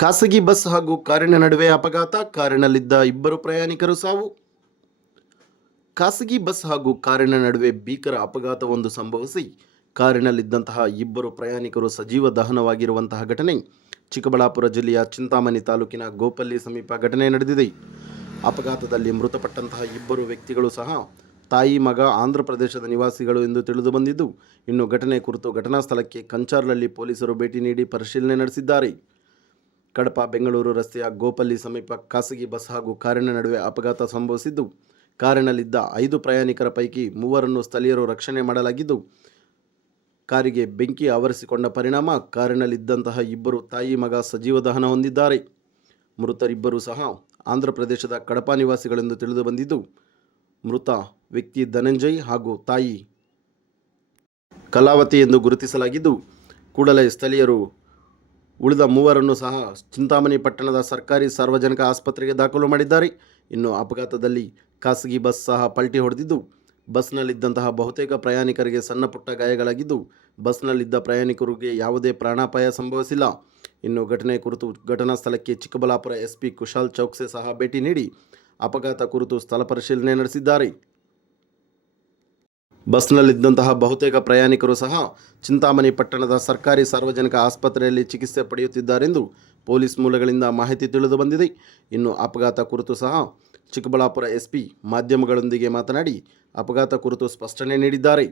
ಖಾಸಗಿ ಬಸ್ ಹಾಗೂ ಕಾರಿನ ನಡುವೆ ಅಪಘಾತ, ಕಾರಿನಲ್ಲಿದ್ದ ಇಬ್ಬರು ಪ್ರಯಾಣಿಕರು ಸಾವು. ಖಾಸಗಿ ಬಸ್ ಹಾಗೂ ಕಾರಿನ ನಡುವೆ ಭೀಕರ ಅಪಘಾತವೊಂದು ಸಂಭವಿಸಿ, ಕಾರಿನಲ್ಲಿದ್ದಂತಹ ಇಬ್ಬರು ಪ್ರಯಾಣಿಕರು ಸಜೀವ ದಹನವಾಗಿರುವಂತಹ ಘಟನೆ ಚಿಕ್ಕಬಳ್ಳಾಪುರ ಜಿಲ್ಲೆಯ ಚಿಂತಾಮಣಿ ತಾಲೂಕಿನ ಗೋಪಲ್ಲಿ ಸಮೀಪ ಘಟನೆ ನಡೆದಿದೆ. ಅಪಘಾತದಲ್ಲಿ ಮೃತಪಟ್ಟಂತಹ ಇಬ್ಬರು ವ್ಯಕ್ತಿಗಳು ಸಹ ತಾಯಿ, ಮಗ, ಆಂಧ್ರ ಪ್ರದೇಶದ ನಿವಾಸಿಗಳು ಎಂದು ತಿಳಿದು ಬಂದಿದ್ದು, ಇನ್ನು ಘಟನೆ ಕುರಿತು ಘಟನಾ ಸ್ಥಳಕ್ಕೆ ಕಂಚಾರ್ಲಲ್ಲಿ ಪೊಲೀಸರು ಭೇಟಿ ನೀಡಿ ಪರಿಶೀಲನೆ ನಡೆಸಿದ್ದಾರೆ. ಕಡಪ, ಬೆಂಗಳೂರು ರಸ್ತೆಯ ಗೋಪಲ್ಲಿ ಸಮೀಪ ಖಾಸಗಿ ಬಸ್ ಹಾಗೂ ಕಾರಿನ ನಡುವೆ ಅಪಘಾತ ಸಂಭವಿಸಿದ್ದು, ಕಾರಿನಲ್ಲಿದ್ದ ಐದು ಪ್ರಯಾಣಿಕರ ಪೈಕಿ ಮೂವರನ್ನು ಸ್ಥಳೀಯರು ರಕ್ಷಣೆ ಮಾಡಲಾಗಿದ್ದು, ಕಾರಿಗೆ ಬೆಂಕಿ ಆವರಿಸಿಕೊಂಡ ಪರಿಣಾಮ, ಕಾರಿನಲ್ಲಿದ್ದಂತಹ ಇಬ್ಬರು ತಾಯಿ ಮಗ ಸಜೀವ ದಹನ ಹೊಂದಿದ್ದಾರೆ. ಮೃತರಿಬ್ಬರು ಸಹ ಆಂಧ್ರ ಪ್ರದೇಶದ ಕಡಪ ನಿವಾಸಿಗಳೆಂದು ತಿಳಿದು ಬಂದಿದ್ದು, ಮೃತ ವ್ಯಕ್ತಿ ಧನಂಜಯ್ ಹಾಗೂ ತಾಯಿ ಕಲಾವತಿ ಎಂದು ಗುರುತಿಸಲಾಗಿದ್ದು, ಕೂಡಲೇ ಸ್ಥಳೀಯರು ಉಳಿದ ಮೂವರನ್ನು ಸಹ ಚಿಂತಾಮಣಿ ಪಟ್ಟಣದ ಸರ್ಕಾರಿ ಸಾರ್ವಜನಿಕ ಆಸ್ಪತ್ರೆಗೆ ದಾಖಲು ಮಾಡಿದ್ದಾರೆ. ಇನ್ನು ಅಪಘಾತದಲ್ಲಿ ಖಾಸಗಿ ಬಸ್ ಸಹ ಪಲ್ಟಿ ಹೊಡೆದಿದ್ದು, ಬಸ್ನಲ್ಲಿದ್ದಂತಹ ಬಹುತೇಕ ಪ್ರಯಾಣಿಕರಿಗೆ ಸಣ್ಣ ಪುಟ್ಟ ಗಾಯಗಳಾಗಿದ್ದು, ಬಸ್ನಲ್ಲಿದ್ದ ಪ್ರಯಾಣಿಕರಿಗೆ ಯಾವುದೇ ಪ್ರಾಣಾಪಾಯ ಸಂಭವಿಸಿಲ್ಲ. ಇನ್ನು ಘಟನೆ ಕುರಿತು ಘಟನಾ ಸ್ಥಳಕ್ಕೆ ಚಿಕ್ಕಬಳ್ಳಾಪುರ ಎಸ್ಪಿ ಕುಶಾಲ್ ಚೌಕ್ಸೆ ಸಹ ಭೇಟಿ ನೀಡಿ, ಅಪಘಾತ ಕುರಿತು ಸ್ಥಳ ಪರಿಶೀಲನೆ ನಡೆಸಿದ್ದಾರೆ. ಬಸ್ನಲ್ಲಿದ್ದಂತಹ ಬಹುತೇಕ ಪ್ರಯಾಣಿಕರು ಸಹ ಚಿಂತಾಮಣಿ ಪಟ್ಟಣದ ಸರ್ಕಾರಿ ಸಾರ್ವಜನಿಕ ಆಸ್ಪತ್ರೆಯಲ್ಲಿ ಚಿಕಿತ್ಸೆ ಪಡೆಯುತ್ತಿದ್ದಾರೆಂದು ಪೊಲೀಸ್ ಮೂಲಗಳಿಂದ ಮಾಹಿತಿ ತಿಳಿದು ಬಂದಿದೆ. ಇನ್ನು ಅಪಘಾತ ಕುರಿತು ಸಹ ಚಿಕ್ಕಬಳ್ಳಾಪುರ ಎಸ್ಪಿ ಮಾಧ್ಯಮಗಳೊಂದಿಗೆ ಮಾತನಾಡಿ ಅಪಘಾತ ಕುರಿತು ಸ್ಪಷ್ಟನೆ ನೀಡಿದ್ದಾರೆ.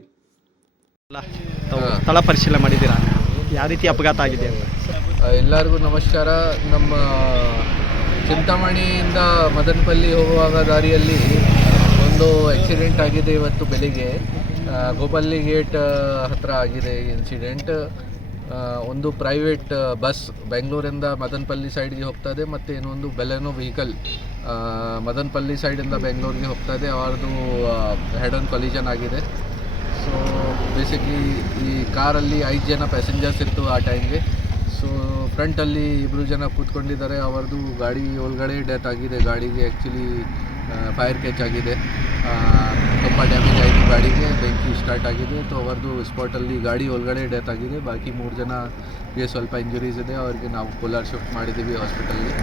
ಸ್ಥಳ ಪರಿಶೀಲನೆ ಮಾಡಿದ್ದೀರಾ? ಯಾವ ರೀತಿ ಅಪಘಾತ ಆಗಿದೆ ಅಂತ? ಎಲ್ಲರಿಗೂ ನಮಸ್ಕಾರ. ನಮ್ಮ ಚಿಂತಾಮಣಿಯಿಂದ ಮದನಪಲ್ಲಿ ಹೋಗುವಾಗ ದಾರಿಯಲ್ಲಿ ಒಂದು ಆಕ್ಸಿಡೆಂಟ್ ಆಗಿದೆ ಇವತ್ತು ಬೆಳಿಗ್ಗೆ. ಆ, ಗೋಪಲ್ಲಿ ಗೇಟ್ ಹತ್ರ ಆಗಿದೆ ಇನ್ಸಿಡೆಂಟ್ ಒಂದು ಪ್ರೈವೇಟ್ ಬಸ್ ಬೆಂಗಳೂರಿಂದ ಮದನಪಲ್ಲಿ ಸೈಡ್ಗೆ ಹೋಗ್ತಾ ಇದೆ ಮತ್ತು ಇನ್ನೊಂದು ಬೆಲೆನೋ ವೆಹಿಕಲ್ ಮದನಪಲ್ಲಿ ಸೈಡಿಂದ ಬೆಂಗಳೂರಿಗೆ ಹೋಗ್ತಾ ಇದೆ. ಅವ್ರದ್ದು ಹೆಡ್ ಆನ್ ಕೊಲಿಜನ್ ಆಗಿದೆ. ಸೊ ಬೇಸಿಕ್ಲಿ ಈ ಕಾರಲ್ಲಿ ಐದು ಜನ ಪ್ಯಾಸೆಂಜರ್ಸ್ ಇತ್ತು ಆ ಟೈಮ್ಗೆ ಸೊ ಫ್ರಂಟಲ್ಲಿ ಇಬ್ಬರು ಜನ ಕೂತ್ಕೊಂಡಿದ್ದಾರೆ. ಅವರದು ಗಾಡಿ ಒಳಗಡೆ ಡೆತ್ ಆಗಿದೆ. ಗಾಡಿಗೆ ಆ್ಯಕ್ಚುಲಿ ಫೈರ್ ಕ್ಯಾಚ್ ಆಗಿದೆ. ತುಂಬ ಡ್ಯಾಮೇಜ್ ಆಯಿತು ಗಾಡಿಗೆ, ಬೆಂಕಿ ಸ್ಟಾರ್ಟ್ ಆಗಿದೆ. ಸೊ ಅವ್ರದ್ದು ಸ್ಪಾಟಲ್ಲಿ ಗಾಡಿ ಒಳಗಡೆ ಡೆತ್ ಆಗಿದೆ. ಬಾಕಿ ಮೂರು ಜನಗೆ ಸ್ವಲ್ಪ ಇಂಜುರೀಸ್ ಇದೆ. ಅವ್ರಿಗೆ ನಾವು ಕೋಲಾರ್ ಶಿಫ್ಟ್ ಮಾಡಿದ್ದೀವಿ ಹಾಸ್ಪಿಟಲ್ಗೆ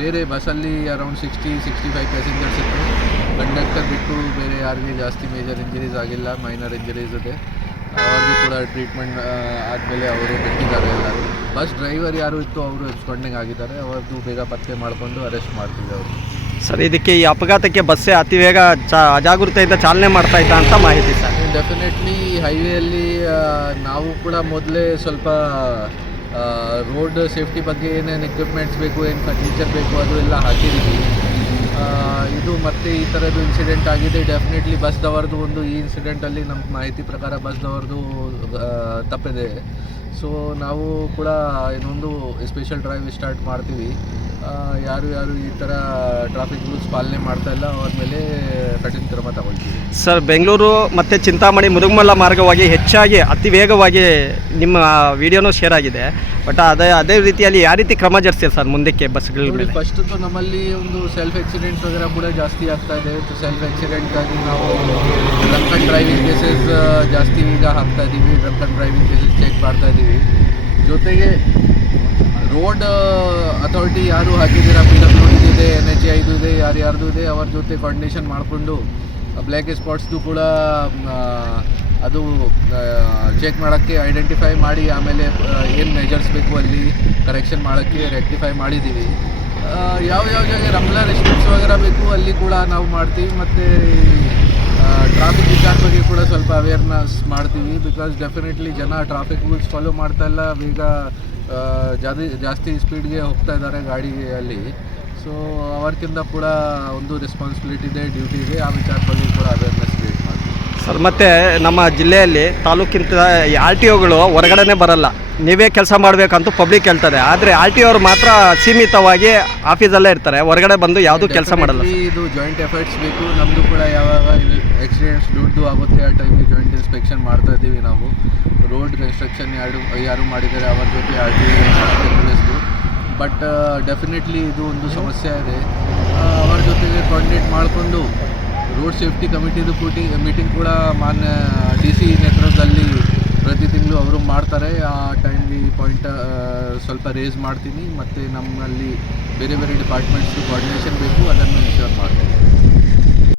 ಬೇರೆ ಬಸ್ಸಲ್ಲಿ around sixty sixty five passengers ಇತ್ತು ಕಂಡಕ್ಟರ್ ಬಿಟ್ಟು ಬೇರೆ ಯಾರಿಗೂ ಜಾಸ್ತಿ ಮೇಜರ್ ಇಂಜುರೀಸ್ ಆಗಿಲ್ಲ ಮೈನರ್ ಇಂಜುರೀಸ್ ಇದೆ. ಅವ್ರಿಗೂ ಕೂಡ ಟ್ರೀಟ್ಮೆಂಟ್ ಆದಮೇಲೆ ಅವರು ಬಿಟ್ಟಿದ್ದಾರೆ ಎಲ್ಲರೂ. ಬಸ್ ಡ್ರೈವರ್ ಯಾರು ಇತ್ತು, ಅವರು ಎಬ್ಸ್ಕೊಂಡಂಗೆ ಆಗಿದ್ದಾರೆ. ಅವ್ರದ್ದು ಬೇಗ ಪತ್ತೆ ಮಾಡಿಕೊಂಡು ಅರೆಸ್ಟ್ ಮಾಡ್ತಿದ್ದೆ ಅವರು. ಸರ್, ಇದಕ್ಕೆ ಈ ಅಪಘಾತಕ್ಕೆ ಬಸ್ಸೇ ಅತಿ ವೇಗ ಚ, ಅಜಾಗೃತೆಯಿಂದ ಚಾಲನೆ ಮಾಡ್ತಾ ಇದ್ದ ಅಂತ ಮಾಹಿತಿ ಸರ್. ಡೆಫಿನೆಟ್ಲಿ ಹೈವೇಯಲ್ಲಿ ನಾವು ಕೂಡ ಮೊದಲೇ ಸ್ವಲ್ಪ ರೋಡ್ ಸೇಫ್ಟಿ ಬಗ್ಗೆ ಏನೇನು ಎಕ್ವಿಪ್ಮೆಂಟ್ಸ್ ಬೇಕು, ಏನು ಫರ್ನಿಚರ್ ಬೇಕು, ಅದು ಎಲ್ಲ ಹಾಕಿದ್ದೀವಿ ಇದು ಮತ್ತೆ ಈ ಥರದ್ದು ಇನ್ಸಿಡೆಂಟ್ ಆಗಿದೆ. ಡೆಫಿನೆಟ್ಲಿ ಬಸ್ದವರದು ಒಂದು, ಈ ಇನ್ಸಿಡೆಂಟಲ್ಲಿ ನಮ್ಮ ಮಾಹಿತಿ ಪ್ರಕಾರ ಬಸ್ದವರದು ತಪ್ಪಿದೆ. ಸೊ ನಾವು ಕೂಡ ಇನ್ನೊಂದು ಸ್ಪೆಷಲ್ ಡ್ರೈವ್ ಸ್ಟಾರ್ಟ್ ಮಾಡ್ತೀವಿ. ಯಾರು ಯಾರು ಈ ಥರ ಟ್ರಾಫಿಕ್ ರೂಲ್ಸ್ ಪಾಲನೆ ಮಾಡ್ತಾ ಇಲ್ಲ, ಅವ್ರ ಮೇಲೆ ಕಠಿಣ ಕ್ರಮ ತಗೊಳ್ತೀವಿ. ಸರ್ ಬೆಂಗಳೂರು ಮತ್ತು ಚಿಂತಾಮಣಿ ಮುರುಗಮಲ್ಲ ಮಾರ್ಗವಾಗಿ ಹೆಚ್ಚಾಗಿ, ಅತಿ ವೇಗವಾಗಿ ನಿಮ್ಮ ವಿಡಿಯೋನೂ ಶೇರ್ ಆಗಿದೆ. ಬಟ್ ಅದೇ ಅದೇ ರೀತಿಯಲ್ಲಿ ಯಾವ ರೀತಿ ಕ್ರಮ ಜರುಗಿಸ್ತೀರಿ ಸರ್ ಮುಂದಕ್ಕೆ ಬಸ್ಗಳ ಮೇಲೆ? ಫಸ್ಟ್ ನಮ್ಮಲ್ಲಿ ಒಂದು ಸೆಲ್ಫ್ ಆಕ್ಸಿಡೆಂಟ್ ವಗರ ಕೂಡ ಜಾಸ್ತಿ ಆಗ್ತಾ ಇದೆ. ಸೆಲ್ಫ್ ಆಕ್ಸಿಡೆಂಟ್ ಆಗಿ ನಾವು ಡ್ರಂಕ್ ಆ್ಯಂಡ್ ಡ್ರೈವಿಂಗ್ ಕೇಸಸ್ ಜಾಸ್ತಿ ಈಗ ಹಾಕ್ತಾ ಇದ್ದೀವಿ drunk and driving cases check ಮಾಡ್ತಾ ಇದ್ದೀವಿ ಜೊತೆಗೆ ರೋಡ್ ಅಥಾರಿಟಿ ಯಾರು ಹಾಕಿದ್ದೀರಾ? ಪಿ ಡಬ್ಲ್ಯೂ ಇದೆ ಎನ್ ಎಚ್ ಐದು ಇದೆ, ಯಾರು ಯಾರ್ದು ಇದೆ, ಅವ್ರ ಜೊತೆ ಕೋರ್ಡಿನೇಷನ್ ಮಾಡಿಕೊಂಡು ಬ್ಲ್ಯಾಕ್ ಸ್ಪಾಟ್ಸ್ದು ಕೂಡ ಅದು ಚೆಕ್ ಮಾಡೋಕ್ಕೆ ಐಡೆಂಟಿಫೈ ಮಾಡಿ, ಆಮೇಲೆ ಏನು ಮೆಜರ್ಸ್ ಬೇಕು ಅಲ್ಲಿ ಕರೆಕ್ಷನ್ ಮಾಡೋಕ್ಕೆ ರೆಕ್ಟಿಫೈ ಮಾಡಿದ್ದೀವಿ. ಯಾವ ಯಾವ ಜಾಗ ರಮ್ಲ ರೆಸ್ಟ್ರಿಕ್ಟ್ಸ್ ವಗೇರ ಬೇಕು, ಅಲ್ಲಿ ಕೂಡ ನಾವು ಮಾಡ್ತೀವಿ. ಮತ್ತು ಟ್ರಾಫಿಕ್ ವಿಚಾರ ಬಗ್ಗೆ ಕೂಡ ಸ್ವಲ್ಪ ಅವೇರ್ನೆಸ್ ಮಾಡ್ತೀವಿ. ಬಿಕಾಸ್ ಡೆಫಿನೆಟ್ಲಿ ಜನ ಟ್ರಾಫಿಕ್ ರೂಲ್ಸ್ ಫಾಲೋ ಮಾಡ್ತಾ ಇಲ್ಲ. ಬೇಗ ಜಾಸ್ತಿ ಜಾಸ್ತಿ ಸ್ಪೀಡ್ಗೆ ಹೋಗ್ತಾ ಇದ್ದಾರೆ ಗಾಡಿಯಲ್ಲಿ. ಸೊ ಅವರ್ಕಿಂತ ಕೂಡ ಒಂದು ರೆಸ್ಪಾನ್ಸಿಬಿಲಿಟಿ ಇದೆ ಡ್ಯೂಟಿ ಇದೆ. ಆ ವಿಚಾರ ಬಗ್ಗೆ ಕೂಡ ಅವೇರ್ನೆಸ್ ಮಾಡ್ತೀವಿ ಸರ್ ಮತ್ತು ನಮ್ಮ ಜಿಲ್ಲೆಯಲ್ಲಿ ತಾಲೂಕಿಂತ ಆರ್ ಟಿ ಒಗಳು ಹೊರಗಡೆನೇ ಬರಲ್ಲ. ನೀವೇ ಕೆಲಸ ಮಾಡಬೇಕಂತೂ ಪಬ್ಲಿಕ್ ಹೇಳ್ತಾರೆ. ಆದರೆ ಆರ್ ಟಿ ಅವರು ಮಾತ್ರ ಸೀಮಿತವಾಗಿ ಆಫೀಸಲ್ಲೇ ಇರ್ತಾರೆ. ಹೊರಗಡೆ ಬಂದು ಯಾವುದೂ ಕೆಲಸ ಮಾಡಲ್ಲ ಇದು ಜಾಯಿಂಟ್ ಎಫರ್ಟ್ಸ್ ಬೇಕು. ನಮ್ಮದು ಕೂಡ ಯಾವಾಗ ಆಕ್ಸಿಡೆಂಟ್ಸ್ ದುಡ್ಡು ಆಗುತ್ತೆ ಆ ಟೈಮ್ಗೆ ಜಾಯಿಂಟ್ ಇನ್ಸ್ಪೆಕ್ಷನ್ ಮಾಡ್ತಾ ಇದ್ದೀವಿ ನಾವು. ರೋಡ್ ಕನ್ಸ್ಟ್ರಕ್ಷನ್ ಯಾರು ಯಾರು ಮಾಡಿದ್ದಾರೆ ಅವ್ರ ಜೊತೆ ಆರ್ ಟಿ ಬಟ್ ಡೆಫಿನೆಟ್ಲಿ ಇದು ಒಂದು ಸಮಸ್ಯೆ ಇದೆ. ಅವರ ಜೊತೆಗೆ ಕೋರ್ಡಿನೇಟ್ ಮಾಡಿಕೊಂಡು ರೋಡ್ ಸೇಫ್ಟಿ ಕಮಿಟಿದು ಕೂಟಿ ಮೀಟಿಂಗ್ ಕೂಡ ಮಾನ್ಯ ಡಿ ಸಿ ನೇತೃತ್ವದಲ್ಲಿ ಪ್ರತಿ ತಿಂಗಳು ಅವರು ಮಾಡ್ತಾರೆ. ಆ ಟೈಮ್ಲಿ ಪಾಯಿಂಟ್ ಸ್ವಲ್ಪ ರೇಸ್ ಮಾಡ್ತೀನಿ. ಮತ್ತು ನಮ್ಮಲ್ಲಿ ಬೇರೆ ಬೇರೆ ಡಿಪಾರ್ಟ್ಮೆಂಟ್ಸ್ ಕೋಆರ್ಡಿನೇಷನ್ ಬೇಕು. ಅದನ್ನು